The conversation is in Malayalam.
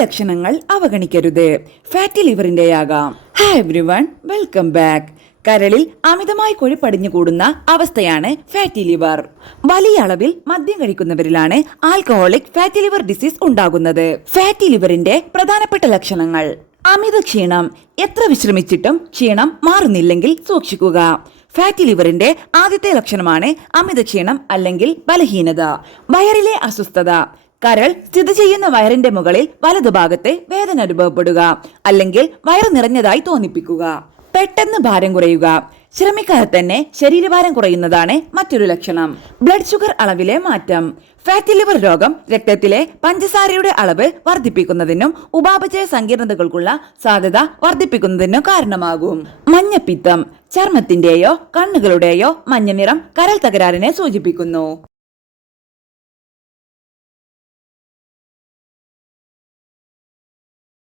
ലക്ഷണങ്ങൾ അവഗണിക്കരുത്. ഫാറ്റി ലിവറിന്റെയാകാം. Hi everyone, welcome back. കരളിൽ അമിതമായി കൊഴുപ്പടിഞ്ഞു കൂടുന്ന അവസ്ഥയാണ് ഫാറ്റി ലിവർ. വലിയ അളവിൽ മദ്യം കഴിക്കുന്നവരിലാണ് ആൽക്കഹോളിക് ഫാറ്റി ലിവർ ഡിസീസ് ഉണ്ടാകുന്നത്. ഫാറ്റി ലിവറിന്റെ പ്രധാനപ്പെട്ട ലക്ഷണങ്ങൾ: അമിത ക്ഷീണം. എത്ര വിശ്രമിച്ചിട്ടും ക്ഷീണം മാറുന്നില്ലെങ്കിൽ സൂക്ഷിക്കുക. ഫാറ്റി ലിവറിന്റെ ആദ്യത്തെ ലക്ഷണമാണ് അമിത ക്ഷീണം അല്ലെങ്കിൽ ബലഹീനത. വയറിലെ അസ്വസ്ഥത. കരൾ സ്ഥിതി ചെയ്യുന്ന വയറിന്റെ മുകളിൽ വലതുഭാഗത്തെ വേദന അനുഭവപ്പെടുക അല്ലെങ്കിൽ വയറ് നിറഞ്ഞതായി തോന്നിപ്പിക്കുക. പെട്ടെന്ന് ഭാരം കുറയുക. ശ്രമിക്കാതെ തന്നെ ശരീരഭാരം കുറയുന്നതാണ് മറ്റൊരു ലക്ഷണം. ബ്ലഡ് ഷുഗർ അളവിലെ മാറ്റം. ഫാറ്റി ലിവർ രോഗം രക്തത്തിലെ പഞ്ചസാരയുടെ അളവ് വർദ്ധിപ്പിക്കുന്നതിനും ഉപാപചയ സങ്കീർണതകൾക്കുള്ള സാധ്യത വർദ്ധിപ്പിക്കുന്നതിനും കാരണമാകും. മഞ്ഞപ്പിത്തം. ചർമ്മത്തിന്റെയോ കണ്ണുകളുടെയോ മഞ്ഞ നിറം കരൾ തകരാറിനെ സൂചിപ്പിക്കുന്നു.